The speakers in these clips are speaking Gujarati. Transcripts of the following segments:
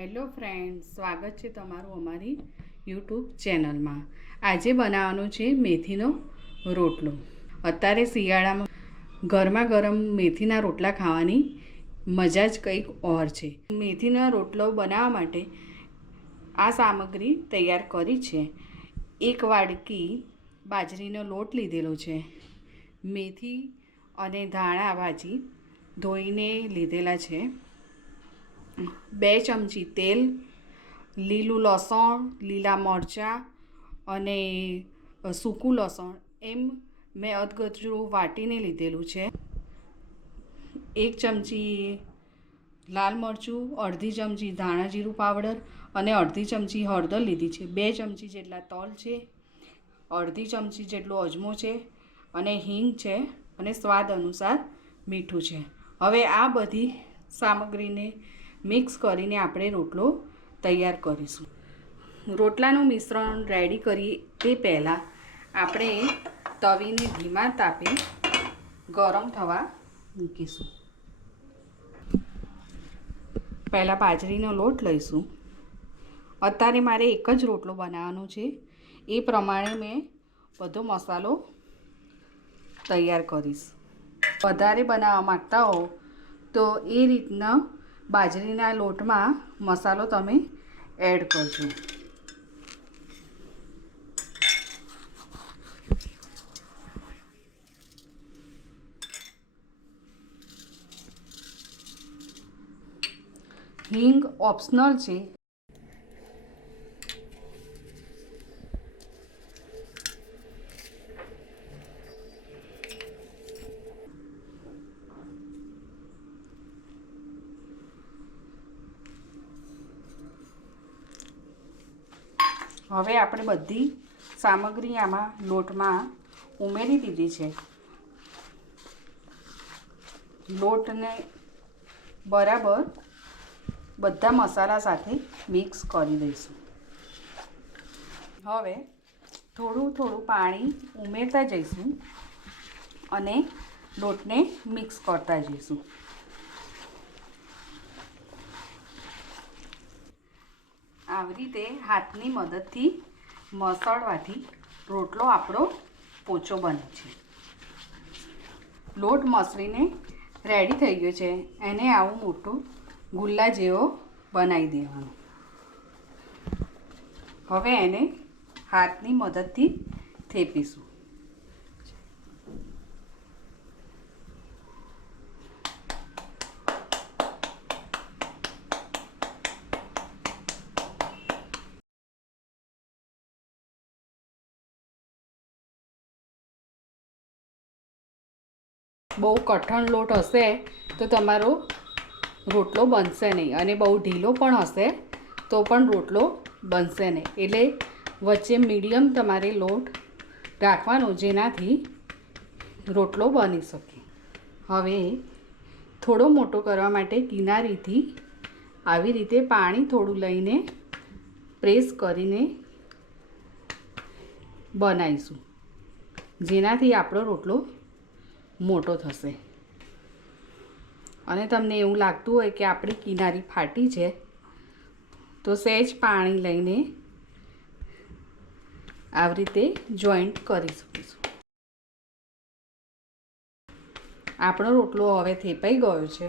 હેલો ફ્રેન્ડ્સ, સ્વાગત છે તમારું અમારી યુટ્યુબ ચેનલમાં। આજે બનાવવાનો છે મેથીનો રોટલો। અત્યારે શિયાળામાં ગરમા ગરમ મેથીના રોટલા ખાવાની મજા જ કંઈક ઓર છે। મેથીનો રોટલો બનાવવા માટે આ સામગ્રી તૈયાર કરી છે। 1 વાડકી બાજરીનો લોટ લીધેલો છે। મેથી અને ધાણા ભાજી ધોઈને લીધેલા છે। 2 ચમચી તેલ, લીલું લસણ, લીલા મરચાં અને સૂકું લસણ એમ મેં અધગચરું વાટીને લીધેલું છે। 1 ચમચી લાલ મરચું, અડધી ચમચી ધાણા જીરું પાવડર અને અડધી ચમચી હળદર લીધી છે। 2 ચમચી જેટલા તલ છે, અડધી ચમચી જેટલો અજમો છે અને હિંગ છે અને સ્વાદ અનુસાર મીઠું છે। હવે આ બધી સામગ્રીને મિક્સ કરીને આપણે રોટલો તૈયાર કરીશું। રોટલાનું મિશ્રણ રેડી કરીએ તે પહેલાં આપણે તવીને ધીમા તાપે ગરમ થવા મૂકીશું। પહેલાં બાજરીનો લોટ લઈશું। અત્યારે મારે એક જ રોટલો બનાવવાનો છે, એ પ્રમાણે મેં બધો મસાલો તૈયાર કરીશ। વધારે બનાવવા માગતા હો તો એ રીતના બાજરીના લોટમાં મસાલો તમે એડ કરજો। હિંગ ઓપ્શનલ છે। હવે આપણે બધી સામગ્રી આમાં લોટમાં ઉમેરી દીધી છે। લોટને બરાબર બધા મસાલા સાથે મિક્સ કરી દઈશું। હવે થોડું થોડું પાણી ઉમેરતા જઈશું અને લોટને મિક્સ કરતા જઈશું। આવી રીતે હાથની મદદથી મસળવાથી રોટલો આપણો પોચો બને છે। લોટ મસળીને રેડી થઈ ગયો છે। એને આવું મોટું ગુલ્લા જેવો બનાવી દેવાનો। હવે એને હાથની મદદથી થેપીશું। બહુ કઠણ લોટ હશે તો તમારો રોટલો બનશે નહીં, અને બહુ ઢીલો પણ હશે તો પણ રોટલો બનશે નહીં। એટલે વચ્ચે મીડિયમ તમારે લોટ રાખવાનો, જેનાથી રોટલો બની શકે। હવે થોડો મોટો કરવા માટે કિનારીથી આવી રીતે પાણી થોડું લઈને પ્રેસ કરીને બનાવીશું, જેનાથી આપણો રોટલો મોટો થશે। અને તમને એવું લાગતું હોય કે આપણી કિનારી ફાટી છે તો સહેજ પાણી લઈને આવી રીતે જોઈન્ટ કરી શકીશું। આપણો રોટલો હવે થેપાઈ ગયો છે।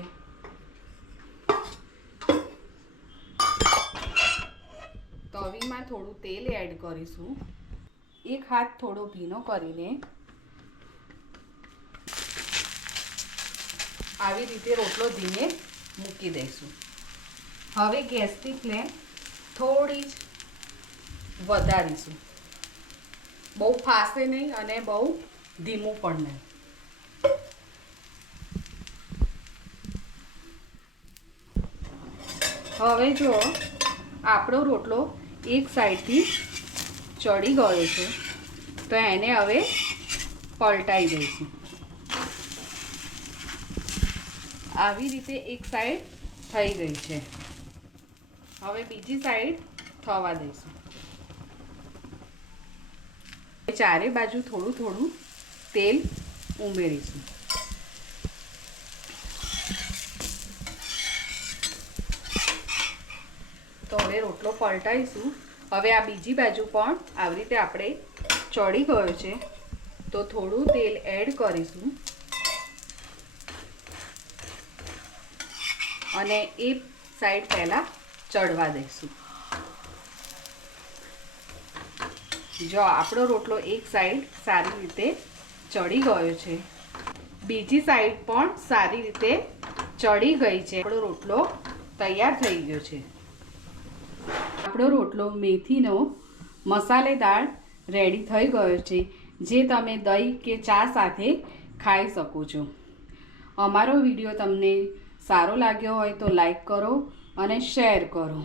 તવીમાં થોડું તેલ એડ કરીશું। એક હાથ થોડો ભીનો કરીને આવી રીતે રોટલો ધીમે મૂકી દઈશું। હવે ગેસની ફ્લેમ થોડી જ વધારીશું, બહુ ફાસ્ટ નહીં અને બહુ ધીમું પણ નહીં। હવે જો આપણો રોટલો એક સાઈડથી ચડી ગયો છે તો એને હવે પલટાઈ દઈશું। આવી રીતે એક સાઈડ થઈ ગઈ છે, હવે બીજી સાઈડ થવા દઈશું। ચારે બાજુ થોડું થોડું તેલ ઉમેરીશું। તો હવે રોટલો પલટાઈશું. હવે આ બીજી બાજુ પણ આવી રીતે આપણે ચડી ગયો છે તો થોડું તેલ એડ કરીશું અને એ સાઈડ પહેલાં ચડવા દઈશું. જો આપણો રોટલો એક સાઈડ સારી રીતે ચડી ગયો છે, બીજી સાઈડ પણ સારી રીતે ચડી ગઈ છે. આપણો રોટલો તૈયાર થઈ ગયો છે. આપણો રોટલો મેથીનો મસાલેદાર રેડી થઈ ગયો છે, જે તમે દહીં કે ચા સાથે ખાઈ શકો છો. અમારો વિડીયો તમને સારો લાગ્યો હોય તો લાઈક કરો અને શેર કરો.